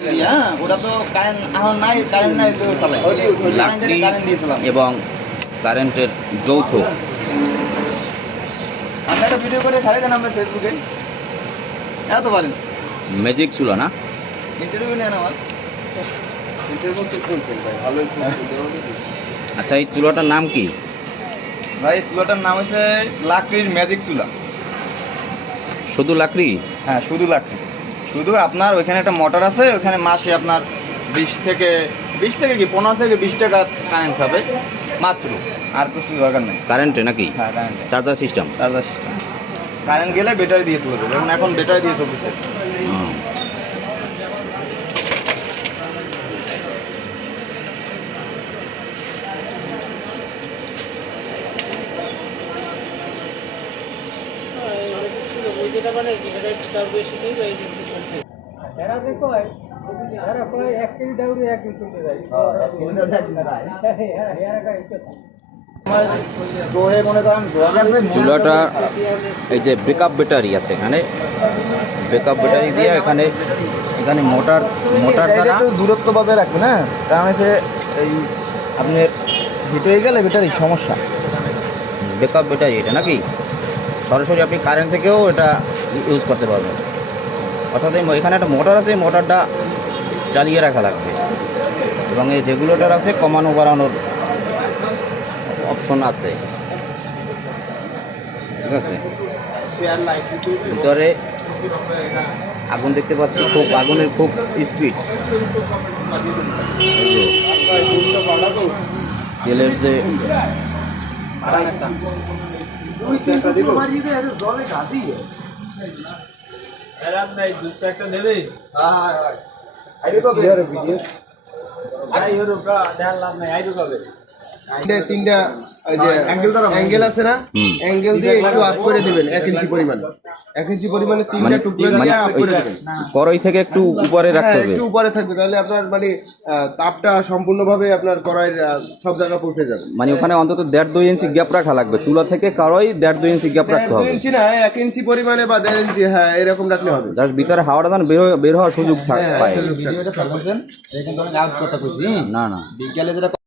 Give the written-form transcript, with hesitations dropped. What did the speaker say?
ওটা তো কারেন্ট এখন নাই, কারেন্ট নাই তো চালাই লাকড়ি কারেন্ট দিয়েছিলাম। এবং কারেন্টের যৌথ। আমরা একটা ভিডিও করে ছাড়ে দেন আমরা ফেসবুকে, এত বলেন ম্যাজিক চুলা না? ইন্টারভিউ নেন আমার ইন্টারভিউ তো করছেন ভাই, ভালোই। আচ্ছা, এই চুলাটার নাম কি? ভাই চুলাটার নাম হচ্ছে লাকড়ির ম্যাজিক চুলা। শুধু লাকড়ি? হ্যাঁ, শুধু লাকড়ি। শুধু আপনার ওইখানে একটা মোটর আছে, ওইখানে মাসে আপনার 20 থেকে কি 15 থেকে 20 টাকা কারেন্ট পাবে মাত্র, আর কিছু দরকার নেই। কারেন্টে নাকি? হ্যাঁ, কারেন্টে, charger system? Charger system. Current গেলে ব্যাটারি দিয়ে চলবে, যেমন এখন ব্যাটারি দিয়ে চলতেছে। চুলাটা এই যে ব্রেকআপ ব্যাটারি আছে, এখানে ব্রেকআপ ব্যাটারি দিয়ে এখানে মোটর দ্বারা দূরত্ব বজায় রাখবে না, কারণ হচ্ছে এই আপনার হিট হয়ে গেলে ব্যাটারি সমস্যা। ব্রেকআপ ব্যাটারি এটা নাকি? সরাসরি আপনি কারেন্ট থেকেও এটা ইউজ করতে পারবেন। অর্থাৎ এখানে একটা মোটর আছে, মোটরটা চালিয়ে রাখা লাগবে এবং এই রেগুলেটর আছে, কমানো বাড়ানোর অপশন আছে। ঠিক আছে, ভিতরে আগুন দেখতে পাচ্ছি, খুব আগুনের খুব স্পিড। তেলের যে তিনটা অ্যাঙ্গেল আছে না, অ্যাঙ্গেল দিয়ে একটু আপ করে দিবেন 1 ইঞ্চি পরিমাণ, 1 ইঞ্চি পরিমাণে তিনটা টুকরো দিয়ে আপ করে দিবেন। কড়াই থেকে একটু উপরে রাখতে হবে, একটু উপরে থাকবে, তাহলে আপনার মানে তাপটা সম্পূর্ণভাবে আপনার কড়াইয়ের সব জায়গায় পৌঁছে যাবে। মানে ওখানে অন্তত 1.5-2 ইঞ্চি গ্যাপ রাখা লাগবে, চুলা থেকে কড়াই 1.5-2 ইঞ্চি গ্যাপ রাখতে 2 হবে। ইঞ্চি না, 1 ইঞ্চি পরিমাণে বা 1.5 ইঞ্চি, হ্যাঁ এরকম রাখলে হবে। জাস্ট ভিতরে হাওয়াটা যেন বের হওয়ার সুযোগ পায়। ভিডিওটা চালাচ্ছেন, এখানে তো অনেক আউট কথা কইছি না না, বিকেলে যেটা